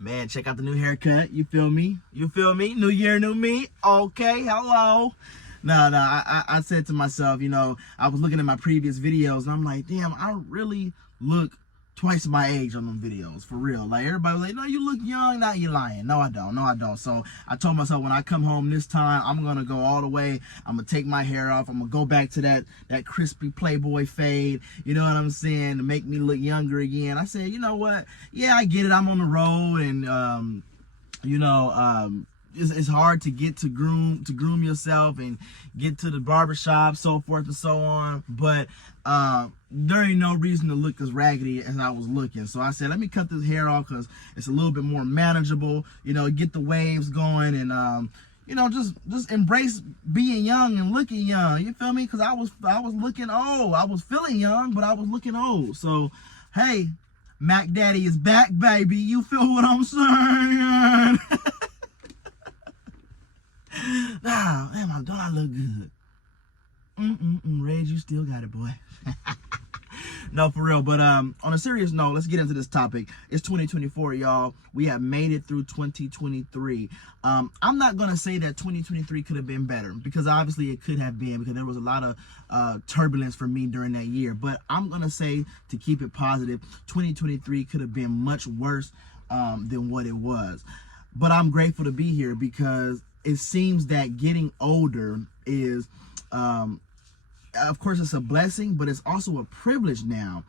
Man, check out the new haircut. You feel me? You feel me? New year, new me. Okay, hello. I said to myself, I was looking at my previous videos and I'm like, damn, I really look twice my age on them videos, for real. Like, everybody was like, no, you look young. Now you lying. No, I don't. So I told myself when I come home this time, I'm going to go all the way. I'm going to take my hair off. I'm going to go back to that crispy Playboy fade, you know what I'm saying, to make me look younger again. I said, you know what? Yeah, I get it. I'm on the road and, it's hard to get to groom yourself and get to the barbershop, so forth and so on. But there ain't no reason to look as raggedy as I was looking. So I said, let me cut this hair off because it's a little bit more manageable. Get the waves going and just embrace being young and looking young. You feel me? Because I was looking old. I was feeling young, but I was looking old. So hey, Mac Daddy is back, baby. You feel what I'm saying? Damn, don't I look good? Reg, you still got it, boy. No, for real. But on a serious note, let's get into this topic. It's 2024, y'all. We have made it through 2023. I'm not going to say that 2023 could have been better, because obviously it could have been, because there was a lot of turbulence for me during that year. But I'm going to say, to keep it positive, 2023 could have been much worse than what it was. But I'm grateful to be here, because it seems that getting older is, of course, it's a blessing, but it's also a privilege now.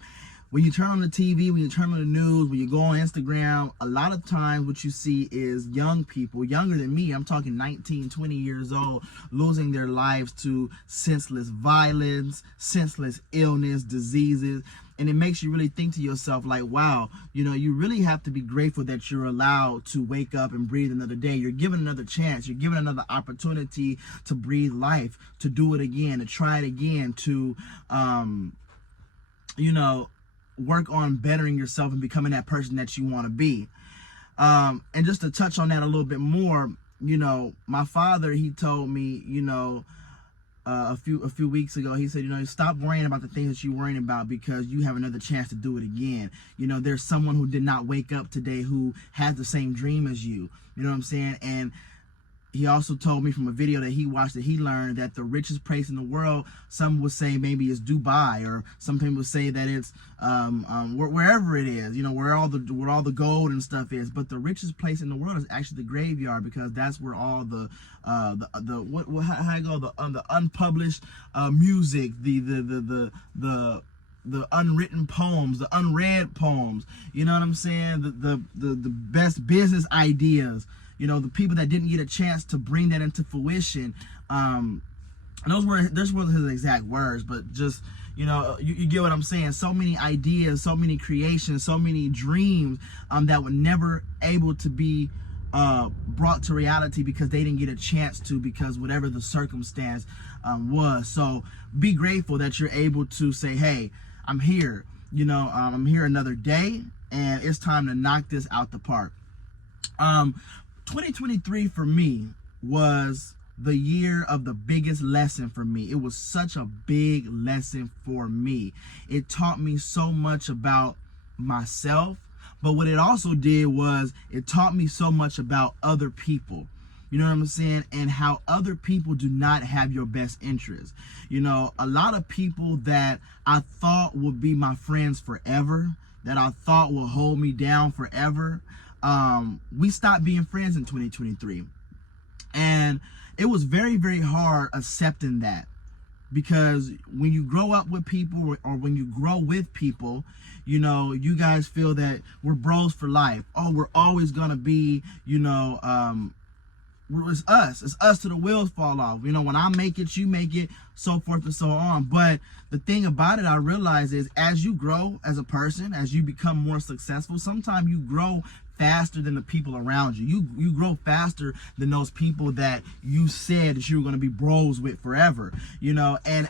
When you turn on the TV, when you turn on the news, when you go on Instagram, a lot of times what you see is young people, younger than me, I'm talking 19, 20 years old, losing their lives to senseless violence, senseless illness, diseases. And it makes you really think to yourself, like, wow, you really have to be grateful that you're allowed to wake up and breathe another day. You're given another chance. You're given another opportunity to breathe life, to do it again, to try it again, to, work on bettering yourself and becoming that person that you want to be. And just to touch on that a little bit more, my father, he told me, a few weeks ago, he said, stop worrying about the things that you're worrying about, because you have another chance to do it again. There's someone who did not wake up today who has the same dream as you. You know what I'm saying? And he also told me from a video that he watched that he learned that the richest place in the world, some would say maybe it's Dubai, or some people would say that it's wherever it is, where all the gold and stuff is. But the richest place in the world is actually the graveyard, because that's where all the unpublished music, the unwritten poems, the unread poems, you know what I'm saying, the best business ideas, the people that didn't get a chance to bring that into fruition. Those weren't his exact words, but just, you get what I'm saying. So many ideas, so many creations, so many dreams that were never able to be brought to reality because they didn't get a chance to, because whatever the circumstance was. So be grateful that you're able to say, hey, I'm here, I'm here another day, and it's time to knock this out the park. 2023 for me was the year of the biggest lesson for me. It was such a big lesson for me. It taught me so much about myself, but what it also did was it taught me so much about other people. You know what I'm saying? And how other people do not have your best interest. A lot of people that I thought would be my friends forever, that I thought would hold me down forever, we stopped being friends in 2023. And it was very, very hard accepting that, because when you grow up with people, or when you grow with people, you guys feel that we're bros for life. Oh, we're always gonna be, it's us till the wheels fall off. When I make it, you make it, so forth and so on. But the thing about it, I realize, is as you grow as a person, as you become more successful, sometimes you grow faster than the people around you. You grow faster than those people that you said that you were going to be bros with forever, and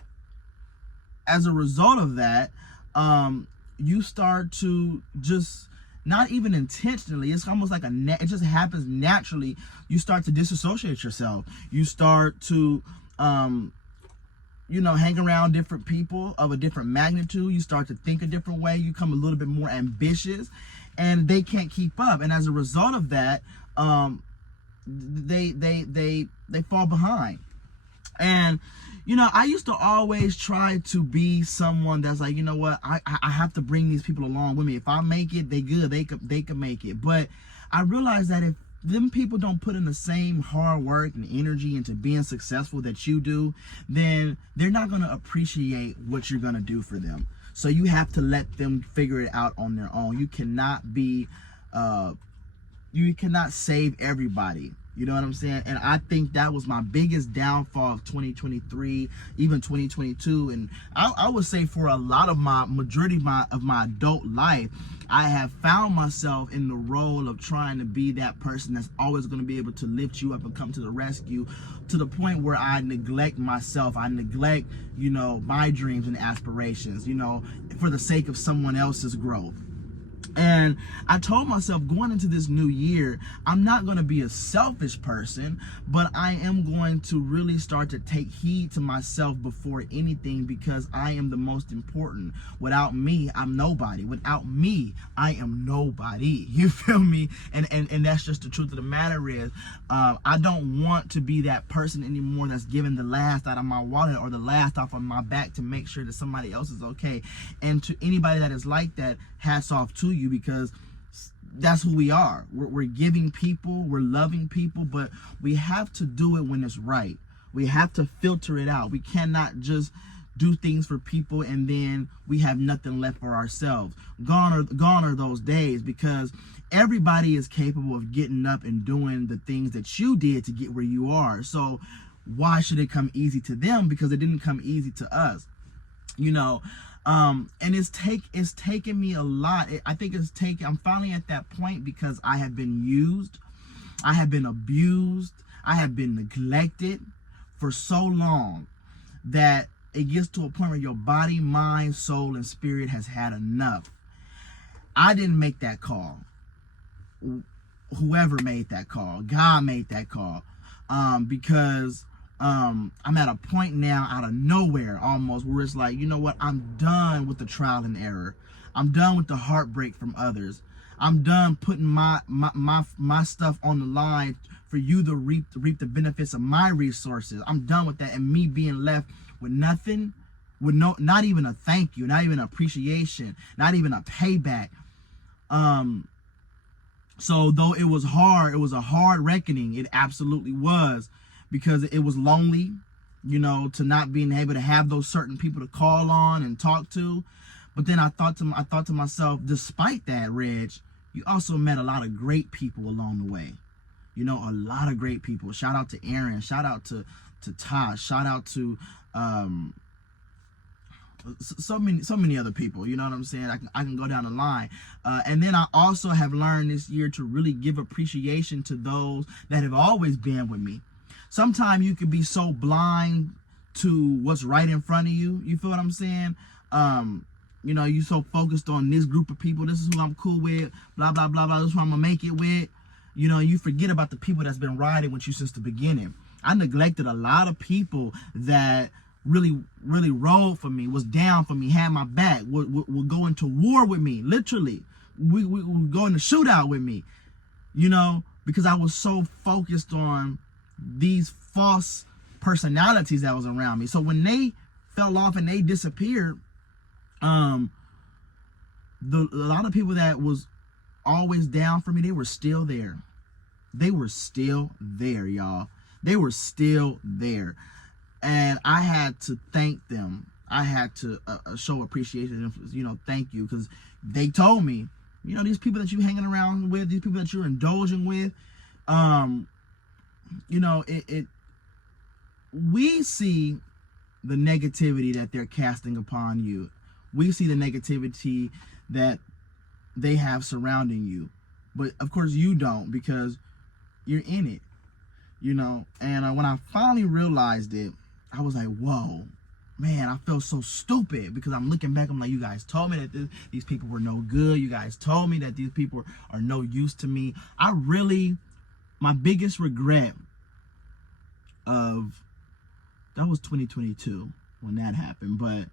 as a result of that, you start to just, not even intentionally, it's almost like it just happens naturally. You start to disassociate yourself. You start to hang around different people of a different magnitude. You start to think a different way. You become a little bit more ambitious. and they can't keep up. And as a result of that, they fall behind. And I used to always try to be someone that's like, you know what, I have to bring these people along with me. If I make it, they good, they could make it. But I realized that if them people don't put in the same hard work and energy into being successful that you do, then they're not going to appreciate what you're going to do for them. So you have to let them figure it out on their own. You cannot save everybody. You know what I'm saying? And I think that was my biggest downfall of 2023, even 2022. And I would say for a lot of majority of my adult life, I have found myself in the role of trying to be that person that's always going to be able to lift you up and come to the rescue, to the point where I neglect myself. I neglect, my dreams and aspirations, for the sake of someone else's growth. And I told myself going into this new year, I'm not going to be a selfish person, but I am going to really start to take heed to myself before anything, because I am the most important. Without me, I'm nobody. Without me, I am nobody. You feel me? And that's just the truth of the matter is, I don't want to be that person anymore that's giving the last out of my wallet or the last off of my back to make sure that somebody else is okay. And to anybody that is like that, hats off to you, because that's who we are. We're giving people, we're loving people, but we have to do it when it's right. We have to filter it out. We cannot just do things for people and then we have nothing left for ourselves. Gone are those days, because everybody is capable of getting up and doing the things that you did to get where you are. So why should it come easy to them? Because it didn't come easy to us. And it's taken me a lot. I'm finally at that point, because I have been used, I have been abused, I have been neglected for so long that it gets to a point where your body, mind, soul, and spirit has had enough. I didn't make that call. Whoever made that call, God made that call, because I'm at a point now out of nowhere almost where it's like, you know what, I'm done with the trial and error. I'm done with the heartbreak from others. I'm done putting my stuff on the line for you to reap the benefits of my resources. I'm done with that, and me being left with nothing, with not even a thank you, not even appreciation, not even a payback. So though it was hard, it was a hard reckoning. It absolutely was. Because it was lonely, to not being able to have those certain people to call on and talk to. But then I thought to myself, despite that, Reg, you also met a lot of great people along the way. A lot of great people. Shout out to Aaron. Shout out to Taugh. Shout out to so many other people. You know what I'm saying? I can go down the line. And then I also have learned this year to really give appreciation to those that have always been with me. Sometimes you can be so blind to what's right in front of you. You feel what I'm saying? You so focused on this group of people. This is who I'm cool with. Blah, blah, blah, blah. This is who I'm going to make it with. You forget about the people that's been riding with you since the beginning. I neglected a lot of people that really, really rode for me, was down for me, had my back, would go into war with me, literally. We would go into shootout with me, because I was so focused on these false personalities that was around me. So when they fell off and they disappeared, a lot of people that was always down for me, they were still there. They were still there, y'all. They were still there. And I had to thank them. I had to show appreciation and, thank you, because they told me, these people that you hanging around with, these people that you're indulging with, we see the negativity that they're casting upon you. We see the negativity that they have surrounding you. But of course you don't, because you're in it, And when I finally realized it, I was like, whoa, man, I felt so stupid, because I'm looking back, I'm like, you guys told me that these people were no good. You guys told me that these people are no use to me. My biggest regret that was 2022 when that happened, but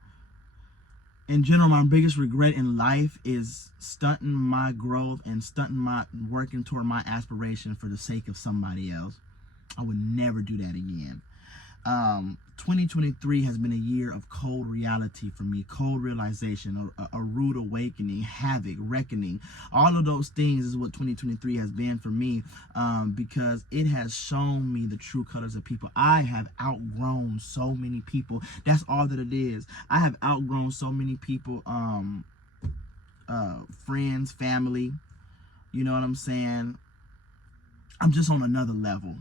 In general, my biggest regret in life is stunting my growth and stunting my working toward my aspiration for the sake of somebody else. I would never do that again. 2023 has been a year of cold reality for me, cold realization, a rude awakening, havoc, reckoning. All of those things is what 2023 has been for me, because it has shown me the true colors of people. I have outgrown so many people. That's all that it is. I have outgrown so many people, friends, family. You know what I'm saying? I'm just on another level.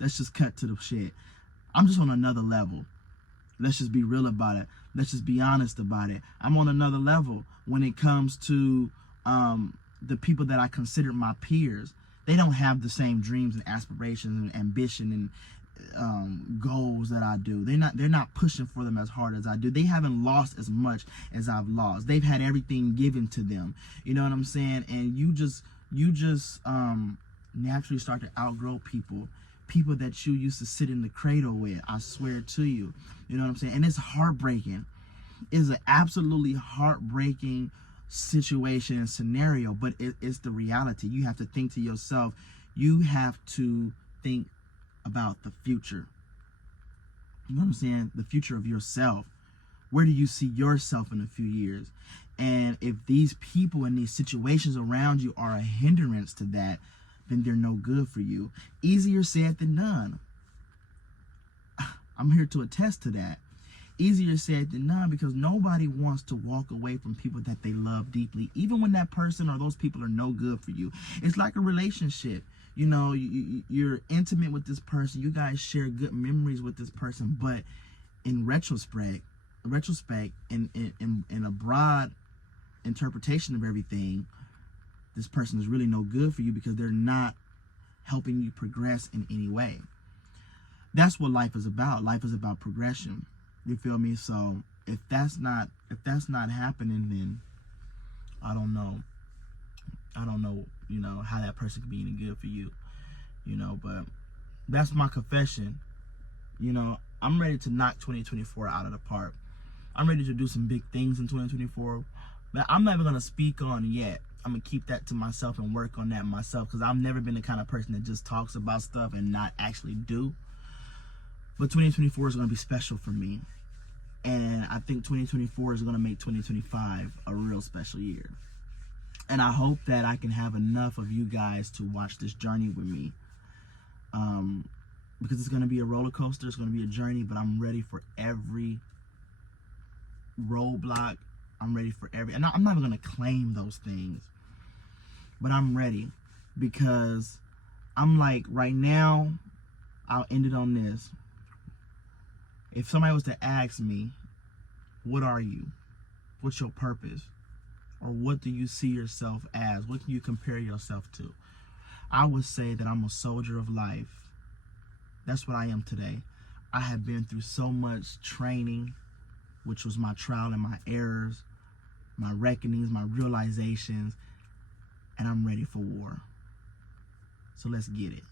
Let's just cut to the shit. I'm just on another level. Let's just be real about it. Let's just be honest about it. I'm on another level when it comes to the people that I consider my peers. They don't have the same dreams and aspirations and ambition and goals that I do. They're not pushing for them as hard as I do. They haven't lost as much as I've lost. They've had everything given to them. You know what I'm saying? And you just naturally start to outgrow people that you used to sit in the cradle with. I swear to you. You know what I'm saying? And it's heartbreaking. It's an absolutely heartbreaking situation and scenario, but it's the reality. You have to think to yourself. You have to think about the future. You know what I'm saying? The future of yourself. Where do you see yourself in a few years? And if these people and these situations around you are a hindrance to that, then they're no good for you. Easier said than done. I'm here to attest to that. Easier said than done, because nobody wants to walk away from people that they love deeply, even when that person or those people are no good for you. It's like a relationship. You know, you're intimate with this person. You guys share good memories with this person, but in retrospect, in a broad interpretation of everything, this person is really no good for you because they're not helping you progress in any way. That's what life is about. Life is about progression. You feel me? So if that's not happening, then I don't know, you know, how that person could be any good for you. You know, but that's my confession. You know, I'm ready to knock 2024 out of the park. I'm ready to do some big things in 2024. But I'm not even gonna speak on it yet. I'm gonna keep that to myself and work on that myself, because I've never been the kind of person that just talks about stuff and not actually do. But 2024 is gonna be special for me, and I think 2024 is gonna make 2025 a real special year. And I hope that I can have enough of you guys to watch this journey with me, because it's gonna be a roller coaster. It's gonna be a journey, but I'm ready for every roadblock. I'm ready for and I'm not even gonna claim those things, but I'm ready, because I'm like, right now, I'll end it on this. If somebody was to ask me, what are you? What's your purpose? Or what do you see yourself as? What can you compare yourself to? I would say that I'm a soldier of life. That's what I am today. I have been through so much training, which was my trial and my errors, my reckonings, my realizations, and I'm ready for war. So let's get it.